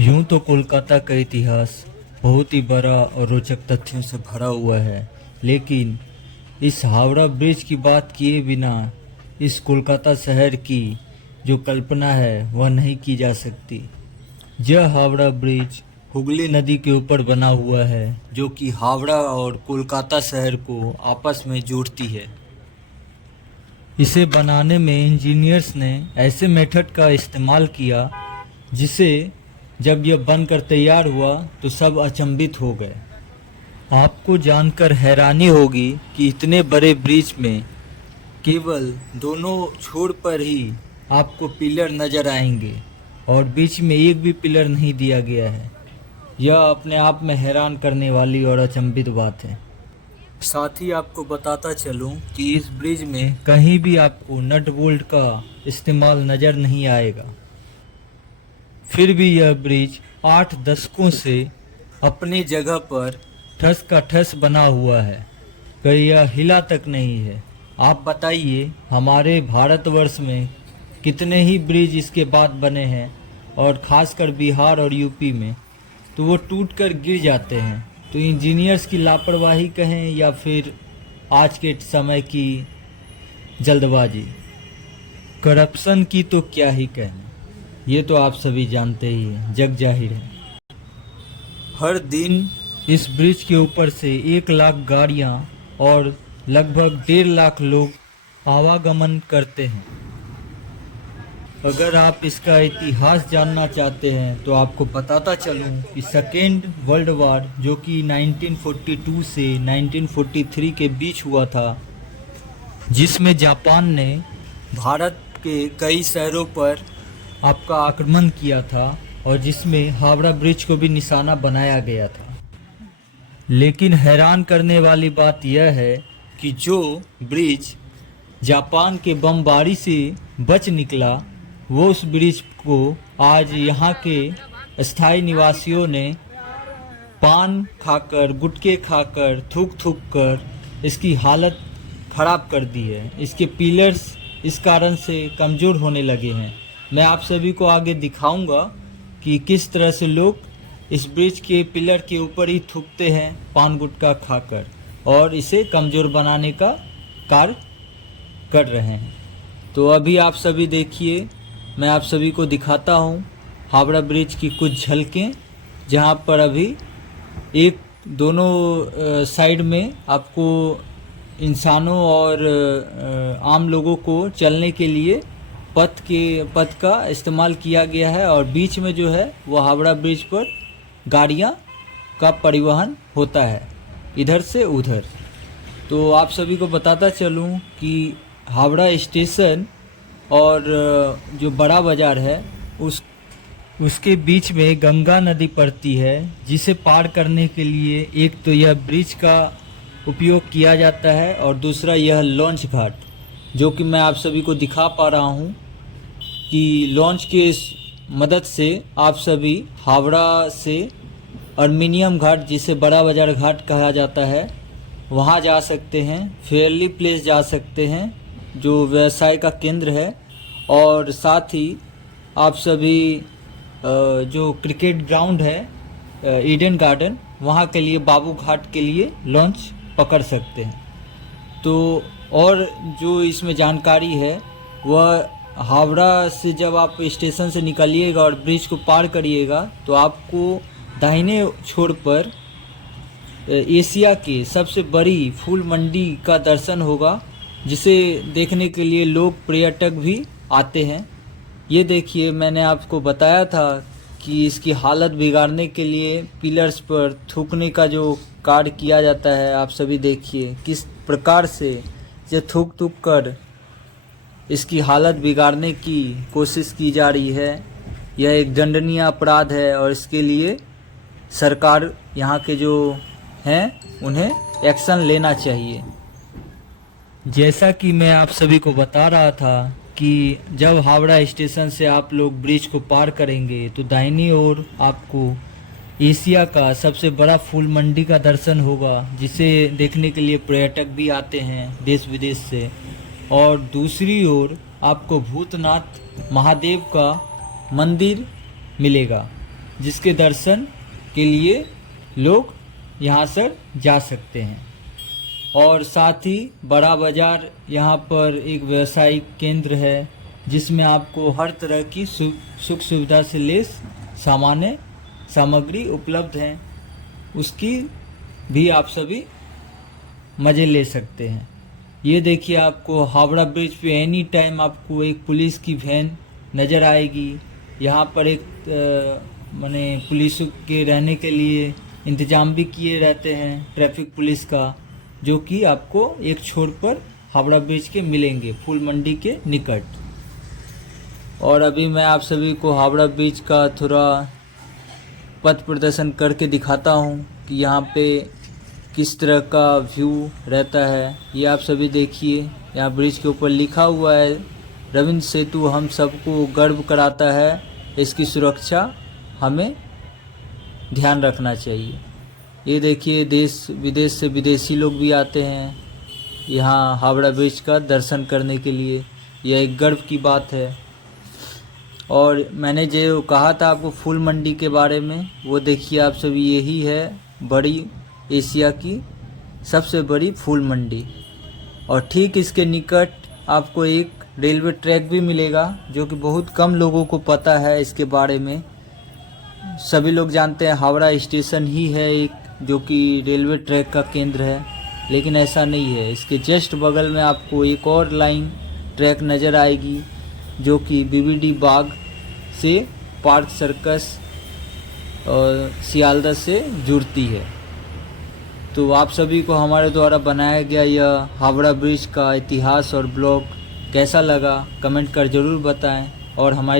यूं तो कोलकाता का इतिहास बहुत ही बड़ा और रोचक तथ्यों से भरा हुआ है, लेकिन इस हावड़ा ब्रिज की बात किए बिना इस कोलकाता शहर की जो कल्पना है वह नहीं की जा सकती। यह हावड़ा ब्रिज हुगली नदी के ऊपर बना हुआ है, जो कि हावड़ा और कोलकाता शहर को आपस में जोड़ती है। इसे बनाने में इंजीनियर्स ने ऐसे मेथड का इस्तेमाल किया जिसे जब यह बनकर तैयार हुआ तो सब अचंभित हो गए। आपको जानकर हैरानी होगी कि इतने बड़े ब्रिज में केवल दोनों छोर पर ही आपको पिलर नजर आएंगे और बीच में एक भी पिलर नहीं दिया गया है। यह अपने आप में हैरान करने वाली और अचंभित बात है। साथ ही आपको बताता चलूं कि इस ब्रिज में कहीं भी आपको नट बोल्ट का इस्तेमाल नज़र नहीं आएगा। फिर भी यह ब्रिज 8 दशकों से अपनी जगह पर ठस का ठस बना हुआ है, कहीं यह हिला तक नहीं है। आप बताइए, हमारे भारतवर्ष में कितने ही ब्रिज इसके बाद बने हैं और ख़ासकर बिहार और यूपी में, तो वो टूट कर गिर जाते हैं। तो इंजीनियर्स की लापरवाही कहें या फिर आज के समय की जल्दबाजी, करप्शन की तो क्या ही कहना, ये तो आप सभी जानते ही हैं, जग जाहिर है। हर दिन इस ब्रिज के ऊपर से 1 लाख गाड़ियां और लगभग 1.5 लाख लोग आवागमन करते हैं। अगर आप इसका इतिहास जानना चाहते हैं तो आपको बताता चलूं कि सेकेंड वर्ल्ड वार, जो कि 1942 से 1943 के बीच हुआ था, जिसमें जापान ने भारत के कई शहरों पर आपका आक्रमण किया था और जिसमें हावड़ा ब्रिज को भी निशाना बनाया गया था। लेकिन हैरान करने वाली बात यह है कि जो ब्रिज जापान के बमबारी से बच निकला, वो उस ब्रिज को आज यहाँ के स्थायी निवासियों ने पान खाकर, गुटखे खाकर, थूक थूक कर इसकी हालत ख़राब कर दी है। इसके पिलर्स इस कारण से कमज़ोर होने लगे हैं। मैं आप सभी को आगे दिखाऊंगा कि किस तरह से लोग इस ब्रिज के पिलर के ऊपर ही थूकते हैं पान गुटखा खाकर और इसे कमज़ोर बनाने का कार्य कर रहे हैं। तो अभी आप सभी देखिए, मैं आप सभी को दिखाता हूँ हावड़ा ब्रिज की कुछ झलकें, जहाँ पर अभी एक दोनों साइड में आपको इंसानों और आम लोगों को चलने के लिए पथ का इस्तेमाल किया गया है और बीच में जो है वो हावड़ा ब्रिज पर गाड़ियाँ का परिवहन होता है इधर से उधर। तो आप सभी को बताता चलूँ कि हावड़ा स्टेशन और जो बड़ा बाज़ार है उसके बीच में गंगा नदी पड़ती है, जिसे पार करने के लिए एक तो यह ब्रिज का उपयोग किया जाता है और दूसरा यह लॉन्च घाट, जो कि मैं आप सभी को दिखा पा रहा हूँ कि लॉन्च के मदद से आप सभी हावड़ा से अर्मिनियम घाट, जिसे बड़ा बाज़ार घाट कहा जाता है, वहाँ जा सकते हैं। फेयरली प्लेस जा सकते हैं, जो व्यवसाय का केंद्र है। और साथ ही आप सभी जो क्रिकेट ग्राउंड है ईडन गार्डन, वहाँ के लिए बाबू घाट के लिए लॉन्च पकड़ सकते हैं। तो और जो इसमें जानकारी है वह हावड़ा से जब आप स्टेशन से निकलिएगा और ब्रिज को पार करिएगा तो आपको दाहिने छोर पर एशिया के सबसे बड़ी फूल मंडी का दर्शन होगा, जिसे देखने के लिए लोग, पर्यटक भी आते हैं। ये देखिए, मैंने आपको बताया था कि इसकी हालत बिगाड़ने के लिए पिलर्स पर थूकने का जो कार्य किया जाता है, आप सभी देखिए किस प्रकार से ये थूक थूक कर इसकी हालत बिगाड़ने की कोशिश की जा रही है। यह एक दंडनीय अपराध है और इसके लिए सरकार, यहाँ के जो हैं, उन्हें एक्शन लेना चाहिए। जैसा कि मैं आप सभी को बता रहा था कि जब हावड़ा स्टेशन से आप लोग ब्रिज को पार करेंगे तो दाहिनी ओर आपको एशिया का सबसे बड़ा फूल मंडी का दर्शन होगा, जिसे देखने के लिए पर्यटक भी आते हैं देश विदेश से। और दूसरी ओर आपको भूतनाथ महादेव का मंदिर मिलेगा। जिसके दर्शन के लिए लोग यहाँ से जा सकते हैं। और साथ ही बड़ा बाज़ार यहाँ पर एक व्यावसायिक केंद्र है जिसमें आपको हर तरह की सुख सुविधा से लैस सामग्री उपलब्ध है, उसकी भी आप सभी मज़े ले सकते हैं। ये देखिए, आपको हावड़ा ब्रिज पे एनी टाइम आपको एक पुलिस की वैन नज़र आएगी। यहाँ पर एक माने पुलिस के रहने के लिए इंतज़ाम भी किए रहते हैं ट्रैफिक पुलिस का, जो कि आपको एक छोर पर हावड़ा ब्रिज के मिलेंगे, फूल मंडी के निकट। और अभी मैं आप सभी को हावड़ा ब्रिज का थोड़ा पथ प्रदर्शन करके दिखाता हूँ कि यहाँ पे किस तरह का व्यू रहता है। ये आप सभी देखिए, यहाँ ब्रिज के ऊपर लिखा हुआ है, रविंद्र सेतु हम सबको गर्व कराता है, इसकी सुरक्षा हमें ध्यान रखना चाहिए। ये देखिए, देश विदेश से विदेशी लोग भी आते हैं यहाँ हावड़ा ब्रिज का दर्शन करने के लिए। यह एक गर्व की बात है। और मैंने जो कहा था आपको फूल मंडी के बारे में, वो देखिए आप सभी, यही है बड़ी एशिया की सबसे बड़ी फूल मंडी। और ठीक इसके निकट आपको एक रेलवे ट्रैक भी मिलेगा, जो कि बहुत कम लोगों को पता है इसके बारे में। सभी लोग जानते हैं हावड़ा स्टेशन ही है एक जो कि रेलवे ट्रैक का केंद्र है, लेकिन ऐसा नहीं है। इसके जस्ट बगल में आपको एक और लाइन ट्रैक नज़र आएगी, जो कि बीबीडी बाग से पार्क सर्कस और सियालदह से जुड़ती है। तो आप सभी को हमारे द्वारा बनाया गया यह हावड़ा ब्रिज का इतिहास और ब्लॉग कैसा लगा, कमेंट कर ज़रूर बताएं। और हमारे